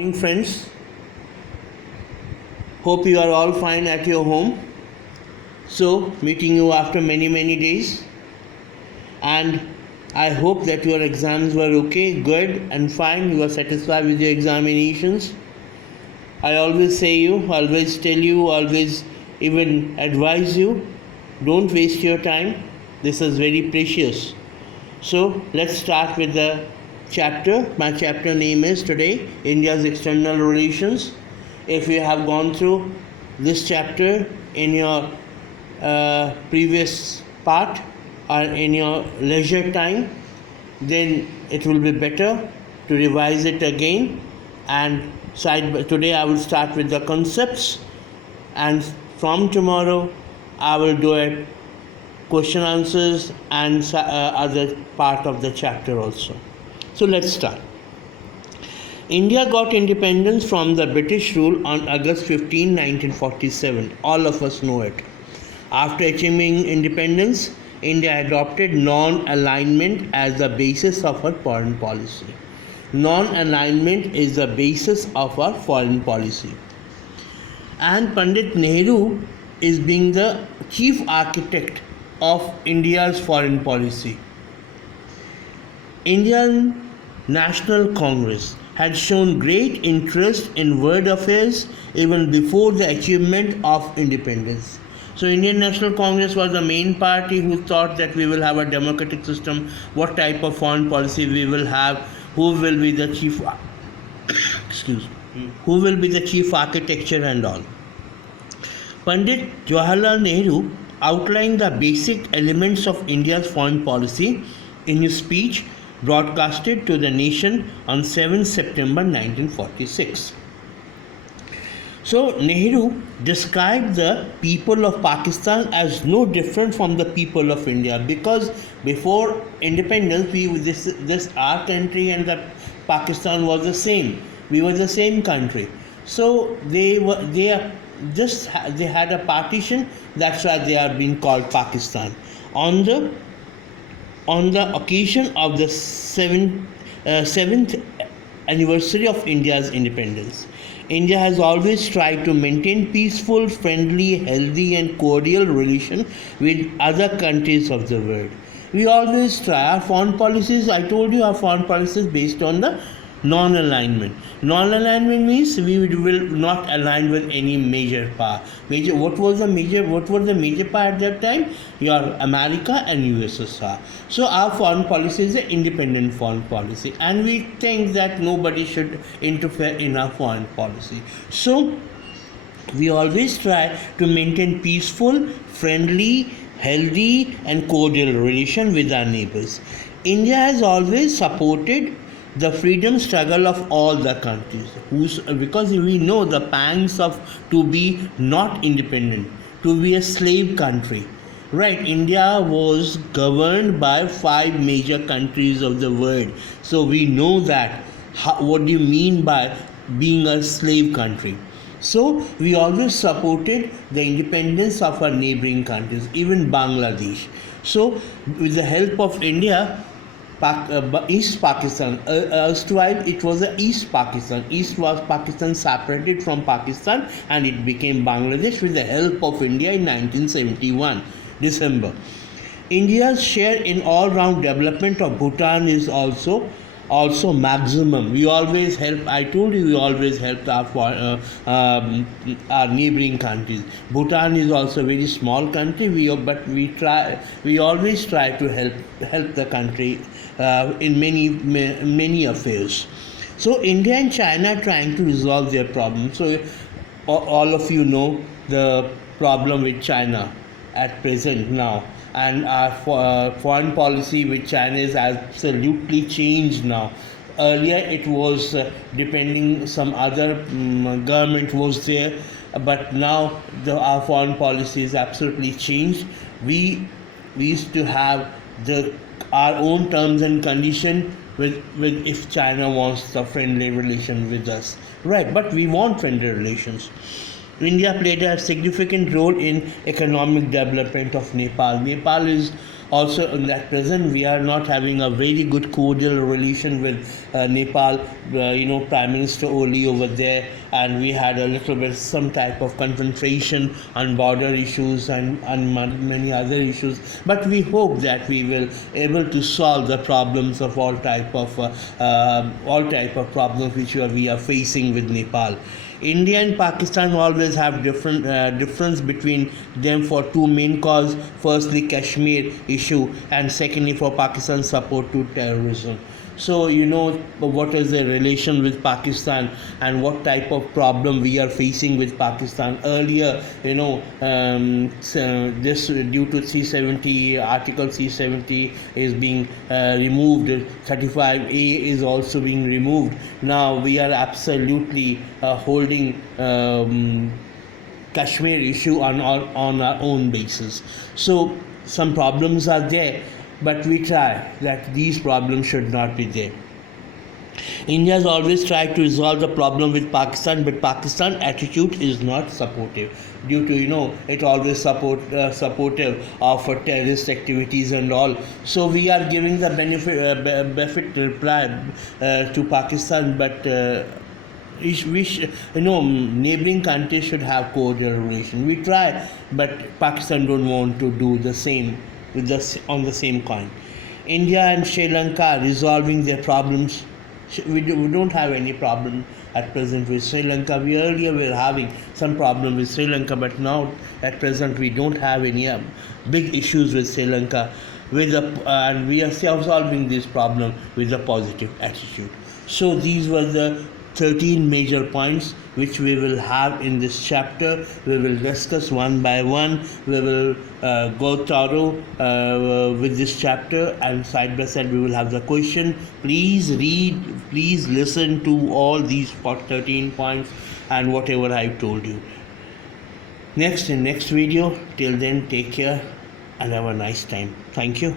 Morning, friends. Hope you are all fine at your home. So, meeting you after many days, and I hope that your exams were okay, good, and fine. You are satisfied with your examinations. I always say you, always tell you, always even advise you, don't waste your time. This is very precious. So, let's start with the chapter. My chapter name is today India's External Relations. If you have gone through this chapter in your previous part or in your leisure time, then it will be better to revise it again. And today I will start with the concepts, and from tomorrow I will do it question answers and other part of the chapter also. So let's start. India got independence from the British rule on August 15, 1947. All of us know it. After achieving independence, India adopted non-alignment as the basis of her foreign policy. Non-alignment is the basis of our foreign policy. And Pandit Nehru is being the chief architect of India's foreign policy. Indian National Congress had shown great interest in world affairs even before the achievement of independence. So Indian National Congress was the main party who thought that we will have a democratic system, what type of foreign policy we will have, who will be the chief who will be the chief architecture and all. Pandit Jawaharlal Nehru outlined the basic elements of India's foreign policy in his speech broadcasted to the nation on 7 September 1946. So Nehru described the people of Pakistan as no different from the people of India, because before independence this our country and the Pakistan was the same. We were the same country. So they had a partition. That's why they are being called Pakistan. On the occasion of the seventh anniversary of India's independence, India has always tried to maintain peaceful, friendly, healthy and cordial relations with other countries of the world. We always try. Our foreign policies, I told you, our foreign policies based on the non-alignment. Non-alignment means we will not align with any major power. What was the major power at that time? Your America and USSR. So our foreign policy is an independent foreign policy, and we think that nobody should interfere in our foreign policy. So we always try to maintain peaceful, friendly, healthy and cordial relation with our neighbors. India has always supported the freedom struggle of all the countries, because we know the pangs of to be not independent, to be a slave country. Right, India was governed by 5 major countries of the world. So we know that. What do you mean by being a slave country? So we always supported the independence of our neighboring countries, even Bangladesh. So with the help of India, East Pakistan, erstwhile it was the East Pakistan. East was Pakistan separated from Pakistan and it became Bangladesh with the help of India in 1971, December. India's share in all-round development of Bhutan is also maximum. We always help. I told you we always help our neighboring countries. Bhutan is also a very small country. We always try to help the country in many affairs. So India and China are trying to resolve their problem. So all of you know the problem with China at present now. And our foreign policy with China is absolutely changed now. Earlier it was depending some other government was there, but now our foreign policy is absolutely changed. We used to have our own terms and condition with if China wants a friendly relation with us, right? But we want friendly relations. India played a significant role in economic development of Nepal. Nepal is Also, at present, we are not having a very good cordial relation with Nepal. Prime Minister Oli over there, and we had a little bit some type of confrontation on border issues and many other issues. But we hope that we will able to solve the problems of all type of problems which we are facing with Nepal. India and Pakistan always have difference between them for two main cause. Firstly, Kashmir issue, and secondly, for Pakistan's support to terrorism. So what is the relation with Pakistan and what type of problem we are facing with Pakistan. Earlier, this due to 370 Article 370 is being removed. 35A is also being removed. Now we are absolutely holding Kashmir issue on our own basis. So some problems are there, but we try that these problems should not be there. India has always tried to resolve the problem with Pakistan, but Pakistan attitude is not supportive. Due to it always supportive of terrorist activities and all. So we are giving the benefit reply to Pakistan, but neighboring countries should have cordial relation. We try, but Pakistan don't want to do the same on the same coin. India and Sri Lanka resolving their problems. We don't have any problem at present with Sri Lanka. We earlier were having some problem with Sri Lanka, but now at present we don't have any big issues with Sri Lanka. And we are solving this problem with a positive attitude. So these were the 13 major points which we will have in this chapter. We will discuss one by one. We will go thorough with this chapter, and side by side we will have the question. Please read, please listen to all these 13 points and whatever I told you. In next video. Till then, take care and have a nice time. Thank you.